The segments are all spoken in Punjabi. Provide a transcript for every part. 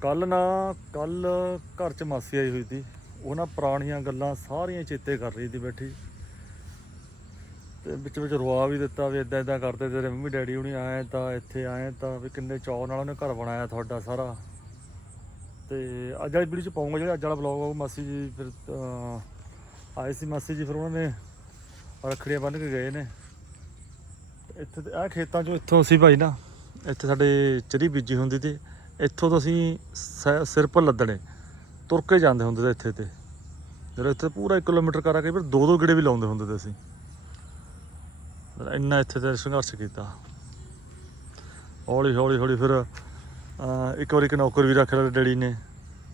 ਕੱਲ ਨਾ ਕੱਲ ਘਰ ਚ ਮਾਸੀ ਆਈ ਹੋਈ ਸੀ ਉਹ ਨਾ ਪੁਰਾਣੀਆਂ ਗੱਲਾਂ ਸਾਰੀਆਂ ਚੇਤੇ ਕਰ ਰਹੀ ਸੀ ਬੈਠੀ ਤੇ ਵਿੱਚ ਵਿੱਚ ਰੁਆ ਵੀ ਦਿੱਤਾ ਵੀ ਇਦਾਂ ਇਦਾਂ ਕਰਦੇ ਤੇਰੇ ਮੰਮੀ ਡੈਡੀ ਹੁਣੀ ਆਏ ਤਾਂ ਇੱਥੇ ਆਏ ਤਾਂ ਵੀ ਕਿੰਨੇ ਚਾਅ ਨਾਲ ਉਹਨੇ ਘਰ ਬਣਾਇਆ ਤੁਹਾਡਾ ਸਾਰਾ ਤੇ ਅੱਜ ਵਾਲੀ ਵੀਡੀਓ ਚ ਪਾਉਂਗਾ ਜਿਹੜਾ ਅੱਜ ਵਾਲਾ ਵਲੌਗ ਉਹ ਮਾਸੀ ਜੀ ਫਿਰ ਆਏ ਸੀ ਮਾਸੀ ਜੀ ਫਿਰ ਉਹਨਾਂ ਨੇ ਰੱਖੜੀਆਂ ਬੰਨ ਕੇ ਗਏ ਨੇ ਇੱਥੇ ਆਹ ਖੇਤਾਂ ਚੋਂ ਇੱਥੋਂ ਸੀ ਭਾਈ ਨਾ ਇੱਥੇ ਸਾਡੇ ਚਰੀ ਬੀਜੀ ਹੁੰਦੀ ਤੇ ਇੱਥੋਂ ਤਾਂ ਅਸੀਂ ਸਿਰਪ ਲੱਦਣੇ ਤੁਰ ਕੇ ਜਾਂਦੇ ਹੁੰਦੇ ਸੀ ਇੱਥੇ ਤੇ ਜਿਹੜਾ ਇੱਥੇ ਪੂਰਾ 1 ਕਿਲੋਮੀਟਰ ਕਰਾ ਕੇ ਫਿਰ ਦੋ ਦੋ ਗੜੇ ਵੀ ਲਾਉਂਦੇ ਹੁੰਦੇ ਸੀ ਇੰਨਾ ਇੱਥੇ ਤੇ ਸੰਘਰਸ਼ ਕੀਤਾ ਹੌਲੀ ਹੌਲੀ ਹੌਲੀ ਫਿਰ ਇੱਕ ਵਾਰ ਇੱਕ ਨੌਕਰ ਵੀ ਰੱਖ ਲਿਆ ਡੈਡੀ ਨੇ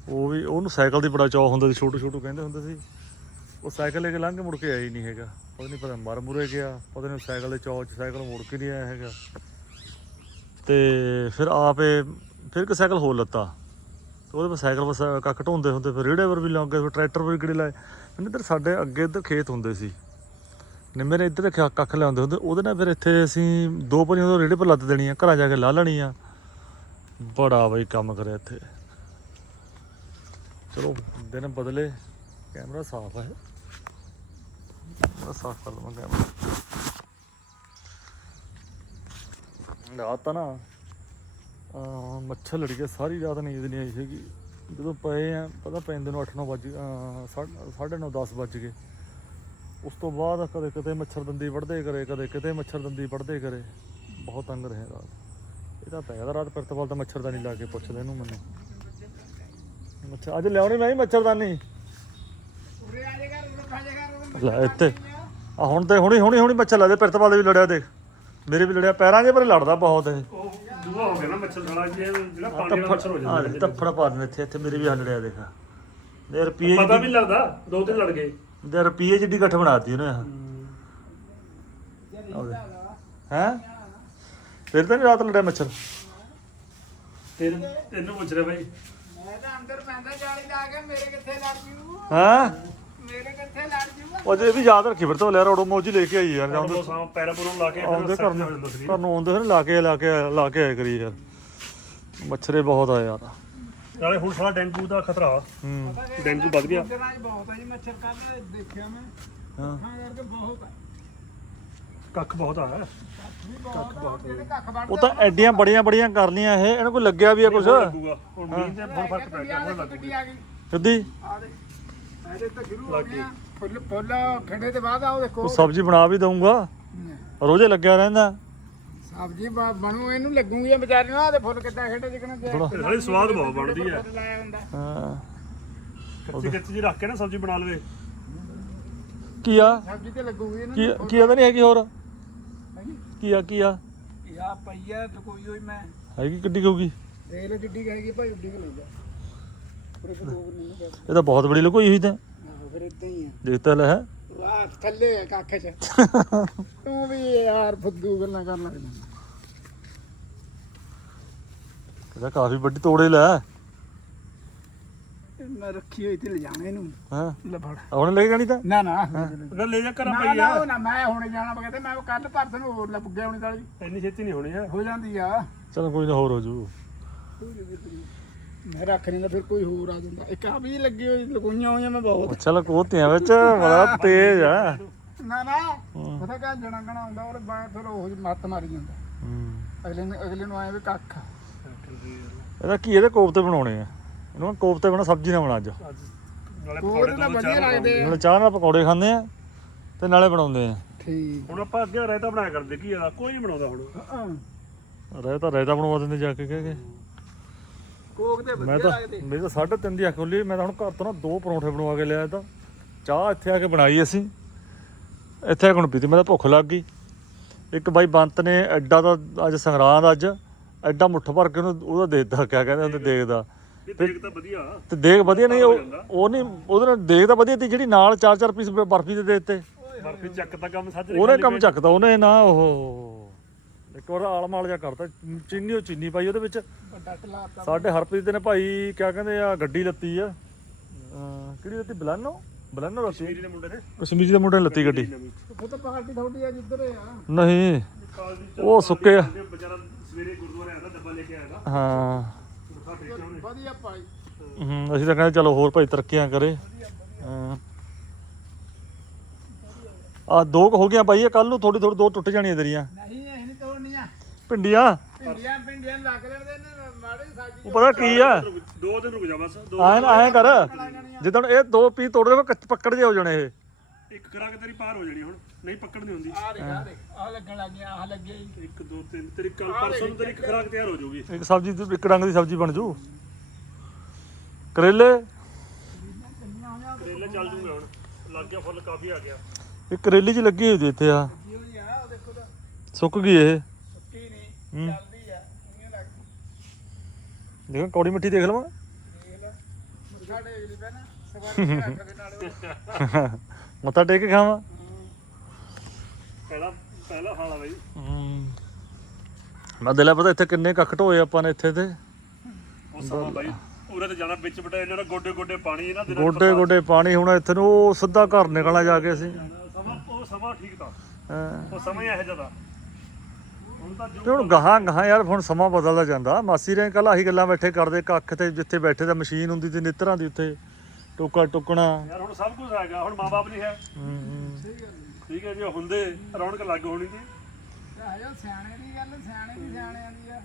ਉਹ ਵੀ ਉਹਨੂੰ ਸਾਈਕਲ ਦੀ ਬੜਾ ਚਾਅ ਹੁੰਦਾ ਸੀ ਛੋਟੂ ਛੋਟੂ ਕਹਿੰਦੇ ਹੁੰਦੇ ਸੀ ਉਹ ਸਾਈਕਲ ਲੈ ਕੇ ਲੰਘ ਮੁੜ ਕੇ ਆਈ ਨਹੀਂ ਹੈਗਾ ਪਤਾ ਨਹੀਂ ਪਤਾ ਮਰ ਮੁਰੇ ਗਿਆ ਪਤਾ ਨਹੀਂ ਸਾਈਕਲ ਦੇ ਚਾਅ ਚ ਸਾਈਕਲ ਮੁੜ ਕੇ ਨਹੀਂ ਆਇਆ ਹੈਗਾ ਤੇ ਫਿਰ ਆਪੇ ਫਿਰ ਕਿ ਸਾਈਕਲ ਹੋਰ ਲੱਤਾ ਉਹਦੇ ਪਰ ਸਾਈਕਲ ਬਸ ਕੱਕ ਢੋਂਦੇ ਹੁੰਦੇ ਫਿਰ ਰੇੜੇ ਪਰ ਵੀ ਲੱਗੇ ਫਿਰ ਟਰੈਕਟਰ ਵੀ ਕਿਹੜੇ ਲਾਏ ਮੈਨੂੰ ਇੱਧਰ ਸਾਡੇ ਅੱਗੇ ਇੱਧਰ ਖੇਤ ਹੁੰਦੇ ਸੀ ਨਿੰਮੇ ਮੇਰੇ ਇੱਧਰ ਕੱਖ ਲਿਆਉਂਦੇ ਹੁੰਦੇ ਉਹਦੇ ਨਾਲ ਫਿਰ ਇੱਥੇ ਅਸੀਂ ਦੋ ਪਰੀਆਂ ਤੋਂ ਰੇੜੇ ਪਰ ਲੱਤ ਦੇਣੀ ਆ ਘਰਾਂ ਜਾ ਕੇ ਲਾ ਲੈਣੀ ਆ ਬੜਾ ਬਈ ਕੰਮ ਕਰਿਆ ਇੱਥੇ ਚਲੋ ਦਿਨ ਬਦਲੇ ਕੈਮਰਾ ਸਾਫ ਹੈ ਸਾਫ ਕਰ ਲਵਾਂਗੇ ਆਪਾਂ ਨਾ ਆਤਾ ਨਾ ਮੱਛਰ ਲੜ ਗਿਆ ਸਾਰੀ ਰਾਤ ਨੀਂਦ ਨਹੀਂ ਆਈ ਸੀਗੀ ਜਦੋਂ ਪਏ ਆ ਪਤਾ ਪੈਂਦੇ ਨੂੰ 8:00 ਵਜੇ 9:30 10:00 ਵਜੇ ਗਏ ਉਸ ਤੋਂ ਬਾਅਦ ਕਦੇ ਕਿਤੇ ਮੱਛਰ ਦੰਦੀ ਵੜਦੇ ਕਰੇ ਕਦੇ ਕਿਤੇ ਮੱਛਰ ਦੰਦੀ ਵੜਦੇ ਕਰੇ ਬਹੁਤ ਤੰਗ ਰਹੇ ਰਾਤ ਇਹ ਤਾਂ ਪਹਿਲਾ ਰਾਤ ਪ੍ਰਤਵਾਲ ਦਾ ਮੱਛਰ ਦਾਨੀ ਲਾ ਕੇ ਪੁੱਛਦੇ ਇਹਨੂੰ ਮੈਨੂੰ ਮੱਛਰ ਅੱਜ ਲਿਆਉਣੀ ਮੈਂ ਹੀ ਮੱਛਰ ਦਾਨੀ ਲੈ ਇੱਥੇ ਆ ਹੁਣ ਤੇ ਹੁਣੀ ਹੁਣੀ ਹੁਣੀ ਮੱਛਰ ਲੱਦੇ ਪ੍ਰਤਵਾਲ ਦੇ ਵੀ ਲੜਿਆ ਦੇਖ ਮੇਰੇ ਵੀ ਲੜਿਆ ਪੈਰਾਂ ਜੇ ਪਰ ਲੜਦਾ ਬਹੁਤ ਹੈ ਜੂਆ ਨਾ ਮੱਛਰ ਲੜਾ ਜਿਹੜਾ ਪਾਣੀ ਦਾ ਮੱਛਰ ਹੋ ਜਾਂਦਾ ਹੈ ਪਾ ਦਿੰਦੇ ਇੱਥੇ ਇੱਥੇ ਮੇਰੇ ਵੀ ਹੱਲੜਿਆ ਦੇਖਾ ਦੇ ਰੁਪਏ ਪਤਾ ਵੀ ਲੱਗਦਾ ਦੋ ਤਿੰਨ ਲੜ ਗਏ ਦੇ ਰੁਪਏ ਜਿੱਡੀ ਇਕੱਠ ਬਣਾਤੀ ਉਹਨੇ ਹਾਂ ਫਿਰ ਤਾਂ ਨਹੀਂ ਰਾਤ ਲੜਿਆ ਮੱਛਰ ਫਿਰ ਤੈਨੂੰ ਪੁੱਛ ਰਿਹਾ ਭਾਈ ਮੈਂ ਤਾਂ ਅੰਦਰ ਪੈਂਦਾ ਜਾਲੀ ਲਾ ਕੇ ਮੇਰੇ ਕਿੱਥੇ ਲੜ ਜੂ ਹਾਂ ਮੇਰੇ ਅਜੇ ਵੀ ਯਾਦ ਰੱਖੀ ਫਿਰ ਤੋਂ ਲੈ ਰੋੜੋ ਮੋਜੀ ਲੈ ਕੇ ਆਈ ਯਾਰ ਜਾਂ ਉਹ ਪੈਰਾਪੋਰਮ ਲਾ ਕੇ ਆਉਂਦੇ ਕਰਨ ਤੁਹਾਨੂੰ ਆਉਂਦੇ ਫਿਰ ਲਾ ਕੇ ਲਾ ਕੇ ਲਾ ਕੇ ਆਇਆ ਕਰੀ ਯਾਰ ਮੱਛਰੇ ਬਹੁਤ ਆ ਯਾਰ ਨਾਲੇ ਹੁਣ ਸਾਲਾ ਡੈਂਗੂ ਦਾ ਖਤਰਾ ਹੂੰ ਡੈਂਗੂ ਵੱਧ ਗਿਆ ਕੱਖ ਬਹੁਤ ਆ ਉਹ ਤਾਂ ਐਡੀਆਂ ਬੜੀਆਂ ਬੜੀਆਂ ਕਰ ਲੀਆਂ ਇਹ ਇਹਨਾਂ ਕੋਈ ਲੱਗਿਆ ਵੀ ਆ ਕੁਝ ਹੁਣ ਮੀਂਹ ਤੇ ਬਹੁਤ ਫਰਕ ਪੈ ਗਿਆ ਉਹਨਾਂ ਲੱਗ ਗਈ ਕਿੱਦੀ ਆ ਦੇ ਇਹਦੇ ਤਾਂ ਸ਼ੁਰੂ ਹੋ ਗਿਆ ਫੁੱਲ ਫੁੱਲ ਖੰਡੇ ਤੇ ਬਾਅਦ ਆਉ ਦੇਖੋ ਸਬਜ਼ੀ ਬਣਾ ਵੀ ਦਊਂਗਾ ਰੋਜ਼ੇ ਲੱਗਿਆ ਰਹਿੰਦਾ ਸਬਜ਼ੀ ਬਣੂ ਇਹਨੂੰ ਲੱਗੂਗੀ ਵਿਚਾਰੀ ਨੂੰ ਆ ਤੇ ਫੁੱਲ ਕਿੱਦਾਂ ਖੰਡੇ ਜਿਕਣੇ ਥੋੜਾ ਹਲੇ ਸਵਾਦ ਬਹੁਤ ਬਣਦੀ ਹੈ ਹਾਂ ਕੱਚੀ ਕੱਚੀ ਜੀ ਰੱਖ ਕੇ ਨਾ ਸਬਜ਼ੀ ਬਣਾ ਲਵੇ ਕੀ ਆ ਸਬਜ਼ੀ ਤੇ ਲੱਗੂਗੀ ਇਹਨੂੰ ਕੀ ਕੀ ਆ ਨਹੀਂ ਹੈਗੀ ਹੋਰ ਕੀ ਆ ਕੀ ਆ ਕੀ ਆ ਪਈਆ ਤੇ ਕੋਈ ਹੋਈ ਮੈਂ ਹੈਗੀ ਕਿੱਡੀ ਕਹੂਗੀ ਦੇਖ ਲੈ ਕਿੱਡੀ ਕਹੇਗੀ ਭਾਈ ਉੱਡੀ ਕਿ ਲਾਉਂਦਾ ਇਹ ਤਾਂ ਬਹੁਤ ਵੱਡੀ ਲੱਗੋਈ ਹੋਈ ਤਾਂ ਜਿੱਤ ਹੈ ਆ ਥੱਲੇ ਕੱਖ ਚ ਤੂੰ ਵੀ ਯਾਰ ਫੁੱਦੂ ਗੱਲਾਂ ਕਰ ਲੈਂਦਾ ਤੇ ਕਾਫੀ ਵੱਡੀ ਤੋੜੇ ਲੈ ਨਾ ਰੱਖੀ ਹੋਈ ਤੇ ਲੈ ਜਾਣਾ ਇਹਨੂੰ ਹਾਂ ਲੈ ਫੜ ਹੁਣ ਲੈ ਜਾਣੀ ਤਾਂ ਨਾ ਨਾ ਲੈ ਜਾ ਕਰਾਂ ਪਈ ਆ ਨਾ ਮੈਂ ਹੁਣ ਜਾਣਾ ਬਗਾ ਤੇ ਮੈਂ ਕੱਲ ਪਰਸੋਂ ਹੋਰ ਲੱਗ ਗਿਆ ਹੁਣੀ ਤਾਂ ਇੰਨੀ ਛੇਤੀ ਨਹੀਂ ਹੋਣੀ ਆ ਹੋ ਜਾਂਦੀ ਆ ਚਲੋ ਕੋਈ ਨਾ ਹੋਰ ਹੋ ਜੂ ਕੋਈ ਨਹੀਂ ਮੈਂ ਰੱਖ ਲੈਂਦਾ ਫਿਰ ਕੋਈ ਹੋਰ ਆ ਜਾਂਦਾ ਇੱਕ ਆ ਵੀ ਲੱਗੀ ਹੋਈ ਲਗੋਈਆਂ ਹੋਈਆਂ ਮੈਂ ਬਹੁਤ ਚਲ ਕੋਤਿਆਂ ਵਿੱਚ ਬੜਾ ਤੇਜ਼ ਆ ਨਾ ਨਾ ਪਤਾ ਕਿਆ ਜਣਾਂਗਣਾ ਆਉਂਦਾ ਔਰ ਬਾਹਰ ਫਿਰ ਉਹ ਮੱਤ ਮਾਰੀ ਜਾਂਦਾ ਹੂੰ ਅਗਲੇ ਨੂੰ ਅਗਲੇ ਨੂੰ ਆਏ ਵੀ ਕੱਖ ਇਹਦਾ ਕੀ ਇਹਦੇ ਕੋਫਤੇ ਬਣਾਉਣੇ ਆ ਇਹਨੂੰ ਕੋਫਤੇ ਬਣਾ ਸਬਜ਼ੀ ਨਾ ਬਣਾ ਅੱਜ ਨਾਲੇ ਪਕੌੜੇ ਚਾਹ ਨਾਲ ਪਕੌੜੇ ਖਾਂਦੇ ਆ ਤੇ ਨਾਲੇ ਬਣਾਉਂਦੇ ਆ ਠੀਕ ਹੁਣ ਆਪਾਂ ਅੱਗੇ ਰਾਇਤਾ ਬਣਾ ਕਰਦੇ ਕੀ ਆ ਕੋਈ ਬਣਾਉਂਦਾ ਹੁਣ ਰਾਇਤਾ ਰਾਇਤਾ ਬਣਵਾ ਦਿੰਦੇ ਜਾ ਕੇ ਕਹਿ ਕੇ ਕੋਕ ਤੇ ਵਧੀਆ ਲੱਗਦੇ ਮੈਂ ਤਾਂ 3:30 ਦੀ ਅੱਖ ਖੁੱਲੀ ਮੈਂ ਤਾਂ ਹੁਣ ਘਰ ਤੋਂ ਨਾ ਦੋ ਪਰੌਂਠੇ ਬਣਵਾ ਕੇ ਲਿਆਇਆ ਤਾਂ ਚਾਹ ਇੱਥੇ ਆ ਕੇ ਬਣਾਈ ਅਸੀਂ ਇੱਥੇ ਹੁਣ ਪੀਤੀ ਮੈਂ ਤਾਂ ਭੁੱਖ ਲੱਗ ਗਈ ਇੱਕ ਬਾਈ ਬੰਤ ਨੇ ਐਡਾ ਦਾ ਅੱਜ ਦਾ ਅੱਜ ਐਡਾ ਮੁੱਠ ਭਰ ਕੇ ਉਹਨੂੰ ਉਹਦਾ ਦਿੱਤਾ ਕਿਆ ਕਹਿੰਦੇ ਹੁੰਦੇ ਦੇਖਦਾ ਤੇ ਦੇਖ ਤਾਂ ਵਧੀਆ ਤੇ ਦੇਖ ਵਧੀਆ ਨਹੀਂ ਉਹ ਉਹ ਨਹੀਂ ਉਹਦੇ ਨਾਲ ਦੇਖ ਤਾਂ ਵਧੀਆ ਤੇ ਜਿਹੜੀ ਨਾਲ ਚਾਰ ਚਾਰ ਪੀਸ ਬਰਫੀ ਦੇ ਦਿੱਤੇ ਬਰਫੀ ਚੱਕ ਤਾਂ ਕੰਮ ਸੱਚ ਉਹਨੇ ਕੰਮ ਚੱਕਦਾ ਉਹਨੇ ਨਾ ਉਹ ਇੱਕ ਵਾਰ ਆਲਮਾਲ ਜਾ ਕਰਦਾ ਚੀਨੀ ਉਹ ਚੀਨੀ ਭਾਈ ਉਹਦੇ ਵਿੱਚ ਸਾਡੇ ਹਰਪ੍ਰੀਤ ਨੇ ਭਾਈ ਕਿਆ ਕਹਿੰਦੇ ਆ ਗੱਡੀ ਲੱਤੀ ਆ ਕਿਹੜੀ ਲੱਤੀ ਬਲਨੋ ਬਲਨੋ ਰੱਤੀ ਕਸ਼ਮੀਰੀ ਦੇ ਮੁੰਡੇ ਨੇ ਕਸ਼ਮੀਰੀ ਦੇ ਮੁੰਡੇ ਨੇ ਲੱਤੀ ਗੱਡੀ ਉਹ ਤਾਂ ਪਾਰਟੀ ਥੋੜੀ ਆ ਜਿੱਧਰ ਆ ਨਹੀਂ ਉਹ ਸੁੱਕੇ ਆ ਵਿਚਾਰਾ ਸਵੇਰੇ ਗੁਰਦੁਆਰੇ ਆਦਾ ਡੱਬਾ ਲੈ ਕੇ ਆਇਆਗਾ ਹਾਂ ਵਧੀਆ ਭਾਈ ਅਸੀਂ ਤਾਂ ਕਹਿੰਦੇ ਚਲੋ ਹੋਰ ਭਾਈ ਤਰੱਕੀਆਂ ਕਰੇ ਆ ਦੋ ਹੋ ਗਿਆ ਭਾਈ ਇਹ ਕੱਲ ਨੂੰ ਥੋੜੀ ਥੋੜੀ ਦੋ ਟੁੱਟ ਜਾਣੀਆਂ ਤੇਰੀਆਂ ਪਿੰਡੀਆਂ ਪਿੰਡੀਆਂ ਪਿੰਡੀਆਂ ਲੱਗ ਲੜਦੇ ਨੇ ਮਾੜੀ ਸਾਜੀ ਉਹ ਪਤਾ ਕੀ ਆ ਦੋ ਦਿਨ ਰੁਕ ਜਾ ਬਸ ਦੋ ਆਏ ਨਾ ਆਏ ਕਰ ਜਿੱਦਣ ਇਹ ਦੋ ਪੀ ਤੋੜ ਦੇ ਪੱਕੜ ਜੇ ਹੋ ਜਾਣੇ ਇਹ ਇੱਕ ਕਰਾ ਕੇ ਤੇਰੀ ਪਾਰ ਹੋ ਜਾਣੀ ਹੁਣ ਨਹੀਂ ਪਕੜ ਨਹੀਂ ਹੁੰਦੀ ਆ ਦੇਖ ਆ ਦੇ ਆ ਲੱਗਣ ਲੱਗ ਗਿਆ ਆ ਲੱਗ ਇੱਕ ਦੋ ਤਿੰਨ ਤੇਰੀ ਕੱਲ ਪਰਸੋਂ ਤੇਰੀ ਇੱਕ ਖਰਾਕ ਤਿਆਰ ਹੋ ਜਾਊਗੀ ਇੱਕ ਸਬਜ਼ੀ ਤੇ ਇੱਕ ਡੰਗ ਦੀ ਸਬਜ਼ੀ ਬਣ ਜੂ ਕਰੇਲੇ ਕਰੇਲੇ ਚੱਲ ਜੂਗੇ ਹੁਣ ਲੱਗ ਗਿਆ ਫੁੱਲ ਕਾਫੀ ਆ ਗਿਆ ਇਹ ਕਰੇਲੀ ਚ ਲੱਗੀ ਹੋਈ ਜੀ ਇੱਥੇ ਆ ਸੁੱਕ ਗਈ ਇਹ ਦੇਖ ਕੌੜੀ ਮਿੱਠੀ ਦੇਖ ਲਵਾਂ ਮੱਥਾ ਟੇਕ ਕੇ ਖਾਵਾਂ ਪਹਿਲਾ ਪਹਿਲਾ ਖਾਣਾ ਬਈ ਮੈਂ ਦਿਲਾ ਪਤਾ ਇੱਥੇ ਕਿੰਨੇ ਕੱਖ ਢੋਏ ਆਪਾਂ ਨੇ ਇੱਥੇ ਤੇ ਉਹ ਸਮਾਂ ਬਾਈ ਉਰੇ ਤੇ ਜਾਣਾ ਵਿੱਚ ਬਟੇ ਇਹਨਾਂ ਦਾ ਗੋਡੇ ਗੋਡੇ ਪਾਣੀ ਇਹਨਾਂ ਦੇ ਗੋਡੇ ਗੋਡੇ ਪਾਣੀ ਹੁਣ ਇੱਥੇ ਨੂੰ ਉਹ ਸਿੱਧਾ ਘਰ ਨਿਕਲਣਾ ਜਾ ਕੇ ਅਸੀਂ ਉਹ ਸਮਾਂ ਠੀਕ ਤਾਂ ਹਾਂ ਉਹ ਸਮਾਂ ਇਹੋ ਜਿਹਾ ਦਾ ਤੇ ਹੁਣ ਗਾਹਾਂ ਗਾਹਾਂ ਯਾਰ ਹੁਣ ਸਮਾਂ ਬਦਲਦਾ ਜਾਂਦਾ ਮਾਸੀ ਰੇ ਕੱਲ ਆਹੀ ਗੱਲਾਂ ਬੈਠੇ ਕਰਦੇ ਕੱਖ ਤੇ ਜਿੱਥੇ ਬੈਠੇ ਦਾ ਮਸ਼ੀਨ ਹੁੰਦੀ ਤੇ ਨਿਤਰਾਂ ਦੀ ਉੱਤੇ ਟੋਕਾ ਟੁਕਣਾ ਯਾਰ ਹੁਣ ਸਭ ਕੁਝ ਹੈਗਾ ਹੁਣ ਮਾਪੇ ਨਹੀਂ ਹੈ ਠੀਕ ਹੈ ਜੀ ਹੁੰਦੇ ਰੌਣਕ ਲੱਗ ਹੋਣੀ ਜੀ ਆਜੋ ਸਿਆਣੇ ਦੀ ਗੱਲ ਸਿਆਣੇ ਦੀ ਸਿਆਣਿਆਂ ਦੀ ਆ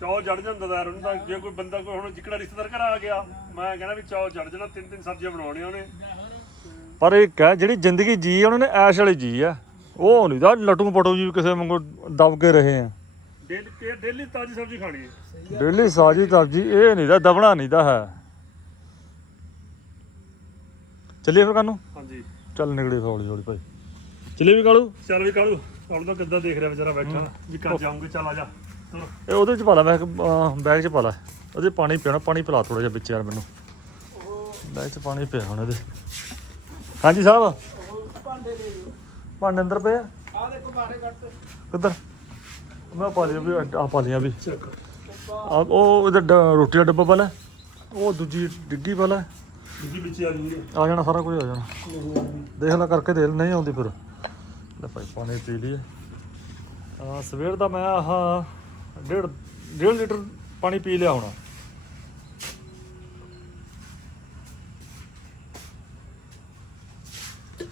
ਚੌ ਜੜ ਜਾਂਦਾ ਯਾਰ ਉਹਨੂੰ ਤਾਂ ਜੇ ਕੋਈ ਬੰਦਾ ਕੋਈ ਹੁਣ ਜਿਕੜਾ ਰਿਸ਼ਤੇਦਾਰ ਘਰ ਆ ਗਿਆ ਮੈਂ ਕਹਿੰਦਾ ਵੀ ਚੌ ਜੜ ਜਣਾ ਤਿੰਨ ਤਿੰਨ ਸਬਜ਼ੀਆਂ ਬਣਾਉਣੀਆਂ ਉਹਨੇ ਪਰ ਇੱਕ ਹੈ ਜਿਹੜੀ ਜ਼ਿੰਦਗੀ ਜੀ ਉਹਨਾਂ ਨੇ ਐਸ਼ ਵਾਲੀ ਜੀ ਆ ਉਹ ਨਹੀਂ ਦਾ ਲਟੂ ਪਟੋ ਜੀ ਕਿਸੇ ਵਾਂਗ ਦਬ ਕੇ ਰਹੇ ਆ ਡੇਲੀ ਤਾਜੀ ਸਬਜ਼ੀ ਖਾਣੀ ਹੈ ਡੇਲੀ ਸਾਜੀ ਤਾਜੀ ਇਹ ਨਹੀਂ ਦਾ ਦਬਣਾ ਨਹੀਂ ਦਾ ਹੈ ਚੱਲੀਏ ਫਿਰ ਕਾਨੂੰ ਹਾਂਜੀ ਚੱਲ ਨਿਕਲੇ ਥੋੜੀ ਥੋੜੀ ਭਾਈ ਚੱਲੇ ਵੀ ਕਾਲੂ ਚੱਲ ਵੀ ਕਾਲੂ ਕਾਲੂ ਤਾਂ ਕਿੱਦਾਂ ਦੇਖ ਰਿਹਾ ਵਿਚਾਰਾ ਬੈਠਾ ਜੀ ਕਰ ਜਾਉਂਗੇ ਚੱਲ ਆ ਜਾ ਤੁਰ ਇਹ ਉਹਦੇ ਚ ਪਾ ਲੈ ਮੈਂ ਬੈਗ ਚ ਪਾ ਲੈ ਉਹਦੇ ਪਾਣੀ ਪੀਣਾ ਪਾਣੀ ਪਿਲਾ ਥੋੜਾ ਜਿਹਾ ਵਿੱਚ ਯਾਰ ਮੈਨੂੰ ਉਹ ਬੈਗ ਚ ਪਾਣੀ ਪੀਣਾ ਉਹਦੇ ਹਾਂਜੀ ਸਾਹਿਬ ਉਹ ਭਾਂਡੇ ਦੇ ਭਾਂਡੇ ਅੰਦਰ ਪਏ ਆ ਆ ਦੇਖੋ ਭਾਂਡੇ ਘੱਟ ਕਿੱਧਰ ਮੈਂ ਪਾ ਲਿਆ ਵੀ ਆ ਪਾ ਲਿਆ ਵੀ ਆ ਉਹ ਇਧਰ ਰੋਟੀ ਦਾ ਡੱਬਾ ਪਾਲਾ ਉਹ ਦੂਜੀ ਡਿੱਗੀ ਪਾਲਾ ਡਿੱਗੀ ਵਿੱਚ ਆ ਜੂਗੀ ਆ ਜਾਣਾ ਸਾਰਾ ਕੁਝ ਆ ਜਾਣਾ ਦੇਖ ਲੈ ਕਰਕੇ ਦੇਲ ਨਹੀਂ ਆਉਂਦੀ ਫਿਰ ਲੈ ਭਾਈ ਪਾਣੀ ਪੀ ਲਈ ਆ ਸਵੇਰ ਦਾ ਮੈਂ ਆਹ 1.5 ਲੀਟਰ ਪਾਣੀ ਪੀ ਲਿਆ ਹੁਣ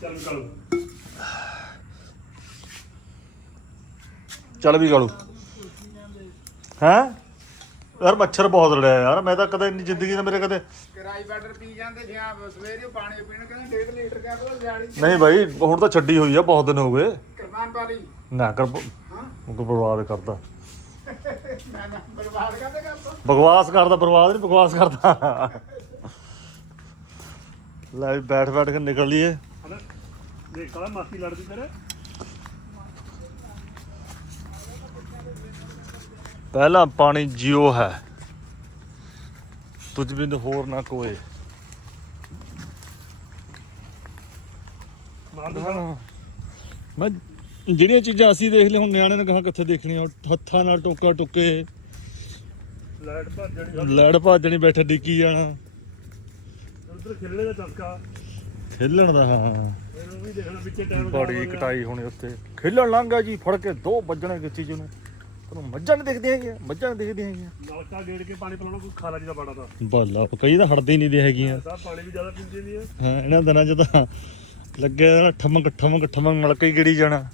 ਚੱਲ ਚੱਲ ਚੱਲ ਵੀ ਗਾਲੂ ਹੈ ਯਾਰ ਮੱਛਰ ਬਹੁਤ ਲੜਿਆ ਯਾਰ ਮੈਂ ਤਾਂ ਕਦੇ ਇੰਨੀ ਜ਼ਿੰਦਗੀ ਦਾ ਮੇਰੇ ਕਦੇ ਕਿਰਾਈ ਬੈਡਰ ਪੀ ਜਾਂਦੇ ਜਿਆ ਆਪ ਸਵੇਰੇ ਪਾਣੀ ਪੀਣ ਕਹਿੰਦੇ 1.5 ਲੀਟਰ ਕਹਿੰਦੇ ਜਾਣੀ ਨਹੀਂ ਭਾਈ ਹੁਣ ਤਾਂ ਛੱਡੀ ਹੋਈ ਆ ਬਹੁਤ ਦਿਨ ਹੋ ਗਏ ਕਿਰਪਾਨ ਪਾਲੀ ਨਾ ਕਰ ਮੁਕੂ ਬਰਬਾਦ ਕਰਦਾ ਬਰਬਾਦ ਕਰਦਾ ਬਕਵਾਸ ਕਰਦਾ ਬਰਬਾਦ ਨਹੀਂ ਬਕਵਾਸ ਕਰਦਾ ਲੈ ਬੈਠ ਬੈਠ ਕੇ ਨਿਕਲ ਲਈਏ ਦੇਖ ਕਾ ਮਾਸੀ ਲੜਦੀ ਤੇਰੇ ਪਹਿਲਾ ਪਾਣੀ ਜਿਉ ਹੈ ਤੁਝ ਬਿਨ ਹੋਰ ਨਾ ਕੋਏ ਮੈਂ ਜਿਹੜੀਆਂ ਚੀਜ਼ਾਂ ਅਸੀਂ ਦੇਖ ਲਈ ਹੁਣ ਨਿਆਣੇ ਨੇ ਕਹਾ ਕਿੱਥੇ ਦੇਖਣੀ ਦੇਖਣੀਆਂ ਹੱਥਾਂ ਨਾਲ ਟੋਕਾ ਟੁੱਕੇ ਲੜ ਭਾਜਣੀ ਲੜ ਭਾਜਣੀ ਬੈਠੇ ਡਿੱਕੀ ਜਾਣਾ ਖੇਲਣ ਦਾ ਚਸਕਾ ਖੇਲਣ ਦਾ ਹਾਂ ਇਹਨੂੰ ਵੀ ਦੇਖਣਾ ਪਿੱਛੇ ਟਾਈਮ ਬੜੀ ਕਟਾਈ ਹੋਣੀ ਉੱਤੇ ਖੇਲਣ ਲੰਘਾ ਜੀ ਫੜ ਕੇ ਦੋ ਵੱਜਣੇ ਕਿੱਥੇ ਜਿਹਨੂੰ ਤੈਨੂੰ ਮੱਝਾਂ ਨਹੀਂ ਦਿਖਦੀਆਂ ਹੈਗੀਆਂ ਮੱਝਾਂ ਨਹੀਂ ਦਿਖਦੀਆਂ ਹੈਗੀਆਂ ਲੋਟਾ ਡੇੜ ਕੇ ਪਾਣੀ ਪਲਾਉਣਾ ਕੋਈ ਖਾਲਾ ਜਿਹਾ ਬਾੜਾ ਦਾ ਬੱਲਾ ਕਈ ਤਾਂ ਹੜਦੇ ਨਹੀਂ ਦੇ ਹੈਗੀਆਂ ਸਾਹ ਪਾਣੀ ਵੀ ਜ਼ਿਆਦਾ ਪੀਂਦੇ ਨਹੀਂ ਹਾਂ ਇਹਨਾਂ ਦਿਨਾਂ 'ਚ ਤਾਂ ਲੱਗੇ ਨਾ ਠਮਕ ਠਮਕ ਠਮਕ ਮਲਕ ਹੀ ਗੜੀ ਜਾਣਾ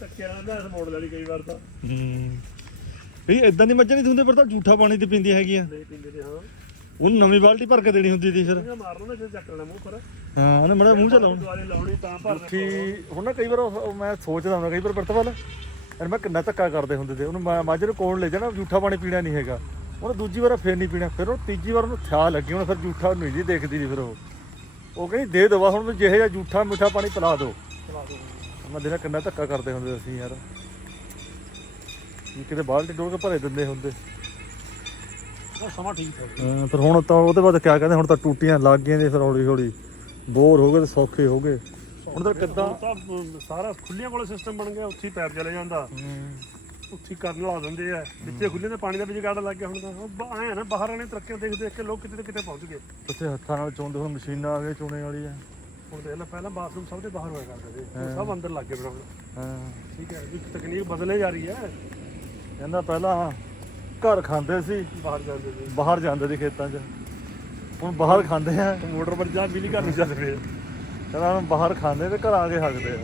ਧੱਕੇ ਨਾਲ ਅੰਦਰ ਮੋੜ ਲੈਣੀ ਕਈ ਵਾਰ ਤਾਂ ਵੀ ਇਦਾਂ ਦੀ ਮੱਝਾਂ ਨਹੀਂ ਦੁੰਦੇ ਪਰ ਤਾਂ ਝੂਠਾ ਪਾਣੀ ਤੇ ਪੀਂਦੀ ਹੈਗੀਆਂ ਨਹੀਂ ਪੀਂਦੇ ਹਾਂ ਉਹ ਨਵੀਂ ਬਾਲਟੀ ਭਰ ਕੇ ਦੇਣੀ ਹੁੰਦੀ ਸੀ ਫਿਰ ਮਾਰ ਲਉਣਾ ਫਿਰ ਚੱਕ ਲੈਣਾ ਮੂੰਹ ਪਰ ਹਾਂ ਉਹਨੇ ਮੜਾ ਮੂੰਹ ਚ ਲਾਉਣਾ ਲਾਉਣੀ ਤਾਂ ਭਰ ਕੇ ਹੁਣ ਨਾ ਕਈ ਵਾਰ ਮੈਂ ਸੋਚਦਾ ਹਾਂ ਕਈ ਵਾਰ ਪਰਤਵਾਲ ਇਹਨਾਂ ਮੈਂ ਕਿੰਨਾ ਧੱਕਾ ਕਰਦੇ ਹੁੰਦੇ ਤੇ ਉਹਨੂੰ ਮਾਝੇ ਨੂੰ ਕੋਣ ਲੈ ਜਾਣਾ ਝੂਠਾ ਪਾਣੀ ਪੀਣਾ ਨਹੀਂ ਹੈਗਾ ਉਹ ਦੂਜੀ ਵਾਰ ਫੇਰ ਨਹੀਂ ਪੀਣਾ ਫਿਰ ਉਹ ਤੀਜੀ ਵਾਰ ਉਹਨੂੰ ਥਿਆ ਲੱਗੀ ਹੁਣ ਫਿਰ ਝੂਠਾ ਉਹਨੂੰ ਜੀ ਦੇਖਦੀ ਨਹੀਂ ਫਿਰ ਉਹ ਉਹ ਕਹਿੰਦੀ ਦੇ ਦਵਾ ਹੁਣ ਜਿਹੇ ਜਾਂ ਝੂਠਾ ਮਿੱਠਾ ਪਾਣੀ ਪਿਲਾ ਦਿਓ ਮੈਂ ਦੇਖਾ ਕਿੰਨਾ ਧੱਕਾ ਕਰਦੇ ਹੁੰਦੇ ਅਸੀਂ ਯਾਰ ਇਹ ਕਿਤੇ ਬਾਲਟੀ ਡੋਲ ਕੇ ਭਰੇ ਦਿੰਦੇ ਹੁੰਦੇ ਉਹ ਸਮਾਂ ਠੀਕ ਹੈ ਪਰ ਹੁਣ ਤਾਂ ਉਹਦੇ ਬਾਅਦ ਕੀ ਕਹਿੰਦੇ ਹੁਣ ਤਾਂ ਟੂਟੀਆਂ ਲੱਗ ਗਈਆਂ ਨੇ ਫਿਰ ਹੌਲੀ ਹੌਲੀ ਬੋਰ ਹੋ ਗਏ ਤੇ ਸੌਖੇ ਹੋ ਗਏ ਹੁਣ ਤਾਂ ਕਿੱਦਾਂ ਸਾਰਾ ਖੁੱਲੀਆਂ ਕੋਲੇ ਸਿਸਟਮ ਬਣ ਗਿਆ ਉੱਥੇ ਪੈਪ ਚਲੇ ਜਾਂਦਾ ਉੱਥੇ ਕਰਨ ਲਾ ਦਿੰਦੇ ਆ ਵਿੱਚੇ ਖੁੱਲੇ ਦੇ ਪਾਣੀ ਦਾ ਵਿੱਚ ਗੜ ਲੱਗ ਗਿਆ ਹੁਣ ਤਾਂ ਆਏ ਆ ਨਾ ਬਾਹਰ ਵਾਲੇ ਤਰੱਕੀ ਦੇਖ ਦੇਖ ਕੇ ਲੋਕ ਕਿਤੇ ਨਾ ਕਿਤੇ ਪਹੁੰਚ ਗਏ ਉੱਥੇ ਹੱਥਾਂ ਨਾਲ ਚੋਂਦੇ ਹੁਣ ਮਸ਼ੀਨਾਂ ਆ ਗਏ ਚੋਣੇ ਵਾਲੀ ਆ ਹੁਣ ਦੇਖ ਲੈ ਪਹਿਲਾਂ ਬਾਥਰੂਮ ਸਭ ਦੇ ਬਾਹਰ ਹੋਇਆ ਕਰਦੇ ਸੀ ਸਭ ਅੰਦਰ ਲੱਗ ਗਏ ਬਰਾਬਰ ਹਾਂ ਠੀਕ ਹੈ ਵੀ ਤਕਨੀਕ ਬਦਲੇ ਜਾ ਰਹੀ ਹੈ ਕਹਿੰਦਾ ਪਹਿਲਾਂ ਘਰ ਖਾਂਦੇ ਸੀ ਬਾਹਰ ਜਾਂਦੇ ਸੀ ਬਾਹਰ ਜਾਂਦੇ ਸੀ ਖੇਤਾਂ 'ਚ ਹੁਣ ਬਾਹਰ ਖਾਂਦੇ ਆ ਮੋਟਰ ਪਰ ਜਾਂ ਬਿਜਲੀ ਘਰ ਨੂੰ ਚੱਲ ਰਹੇ ਆ ਕਹਿੰਦਾ ਉਹ ਬਾਹਰ ਖਾਂਦੇ ਤੇ ਘਰ ਆ ਕੇ ਹੱਗਦੇ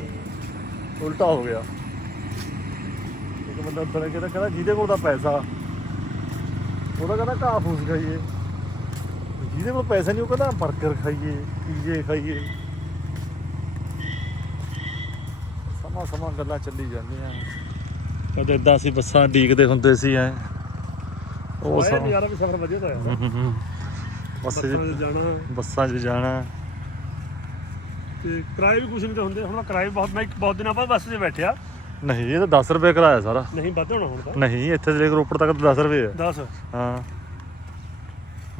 ਉਲਟਾ ਹੋ ਗਿਆ ਇੱਕ ਬੰਦਾ ਉੱਧਰ ਆ ਕੇ ਕਹਿੰਦਾ ਜਿਹਦੇ ਕੋਲ ਤਾਂ ਪੈਸਾ ਉਹਦਾ ਕਹਿੰਦਾ ਕਾ ਫੂਸ ਗਈਏ ਜਿਹਦੇ ਕੋਲ ਪੈਸਾ ਨਹੀਂ ਉਹ ਕਹਿੰਦਾ ਬਰਗਰ ਖਾਈਏ ਪੀਜ਼ੇ ਖਾਈਏ ਸਮਾਂ ਸਮਾਂ ਗੱਲਾਂ ਚੱਲੀ ਜਾਂਦੀਆਂ ਕਦੇ ਇਦਾਂ ਸੀ ਬੱਸਾਂ ਡੀਕਦੇ ਹੁੰਦੇ ਸੀ ਐ ਉਹ ਸਾਰਾ ਵੀ ਸਫਰ ਵਧੀਆ ਹੋਇਆ ਬੱਸਾਂ 'ਚ ਜਾਣਾ ਬੱਸਾਂ 'ਚ ਜਾਣਾ ਤੇ ਕਿਰਾਏ ਵੀ ਕੁਛ ਨਹੀਂ ਤਾਂ ਹੁੰਦੇ ਹੁਣ ਕਿਰਾਏ ਬਹੁਤ ਮੈਂ ਇੱਕ ਬਹੁਤ ਦਿਨਾਂ ਬਾਅਦ ਬੱਸ 'ਚ ਬੈਠਿਆ ਨਹੀਂ ਇਹ ਤਾਂ 10 ਰੁਪਏ ਕਿਰਾਇਆ ਸਾਰਾ ਨਹੀਂ ਵੱਧ ਹੋਣਾ ਹੁਣ ਤਾਂ ਨਹੀਂ ਇੱਥੇ ਤੋਂ ਲੈ ਰੋਪੜ ਤੱਕ ਤਾਂ 10 ਰੁਪਏ ਆ 10 ਹਾਂ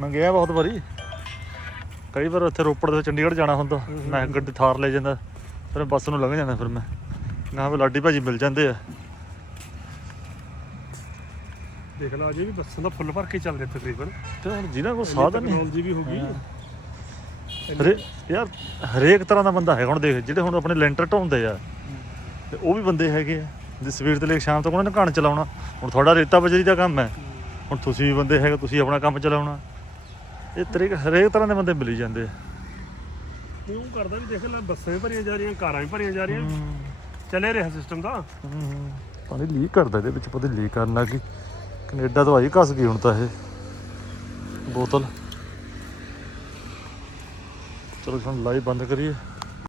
ਮੰਗਿਆ ਬਹੁਤ ਵਾਰੀ ਕਈ ਵਾਰ ਉੱਥੇ ਰੋਪੜ ਤੋਂ ਚੰਡੀਗੜ੍ਹ ਜਾਣਾ ਹੁੰਦਾ ਮੈਂ ਗੱਡੀ ਥਾਰ ਲੈ ਜਾਂਦਾ ਫਿਰ ਬੱਸ ਨੂੰ ਲੰਘ ਜਾਂਦਾ ਫਿਰ ਮੈਂ ਨਾ ਫਿਰ ਲਾਡੀ ਭਾਜੀ ਮਿਲ ਜਾਂਦੇ ਆ ਦੇਖ ਲਾ ਜੀ ਵੀ ਬੱਸਾਂ ਦਾ ਫੁੱਲ ਭਰ ਕੇ ਚੱਲਦੇ ਤਕਰੀਬਨ ਤੇ ਹੁਣ ਜਿਨ੍ਹਾਂ ਕੋਲ ਸਾਧਨ ਨਹੀਂ ਜੀ ਵੀ ਹੋ ਗਈ ਯਾਰ ਹਰੇਕ ਤਰ੍ਹਾਂ ਦਾ ਬੰਦਾ ਹੈਗਾ ਹੁਣ ਦੇਖ ਜਿਹੜੇ ਹੁਣ ਆਪਣੇ ਲੈਂਟਰ ਢੋਂਦੇ ਆ ਤੇ ਉਹ ਵੀ ਬੰਦੇ ਹੈਗੇ ਆ ਜਿਸ ਸਵੇਰ ਤੇ ਲੈ ਕੇ ਸ਼ਾਮ ਤੱਕ ਉਹਨਾਂ ਨੇ ਕਣ ਚਲਾਉਣਾ ਹੁਣ ਤੁਹਾਡਾ ਰੇਤਾ ਬਜਰੀ ਦਾ ਕੰਮ ਹੈ ਹੁਣ ਤੁਸੀਂ ਵੀ ਬੰਦੇ ਹੈਗੇ ਤੁਸੀਂ ਆਪਣਾ ਕੰਮ ਚਲਾਉਣਾ ਇਹ ਤਰੀਕ ਹਰੇਕ ਤਰ੍ਹਾਂ ਦੇ ਬੰਦੇ ਮਿਲੀ ਜਾਂਦੇ ਆ ਕਿਉਂ ਕਰਦਾ ਵੀ ਦੇਖ ਲੈ ਬੱਸਾਂ ਵੀ ਭਰੀਆਂ ਜਾ ਰਹੀਆਂ ਕਾਰਾਂ ਵੀ ਭਰੀਆਂ ਜਾ ਰਹੀਆਂ ਚੱਲੇ ਰਿਹਾ ਸਿਸਟਮ ਦਾ ਪਾਣੀ ਲੀਕ ਕਰਦਾ ਇਹਦੇ ਵਿੱਚ ਪਤਾ ਲੀਕ ਕਰਨ ਕਿ ਕੈਨੇਡਾ ਤੋਂ ਆਈ ਕਸ ਗਈ ਹੁਣ ਤਾਂ ਇਹ ਬੋਤਲ ਚਲੋ ਹੁਣ ਲਾਈਵ ਬੰਦ ਕਰੀਏ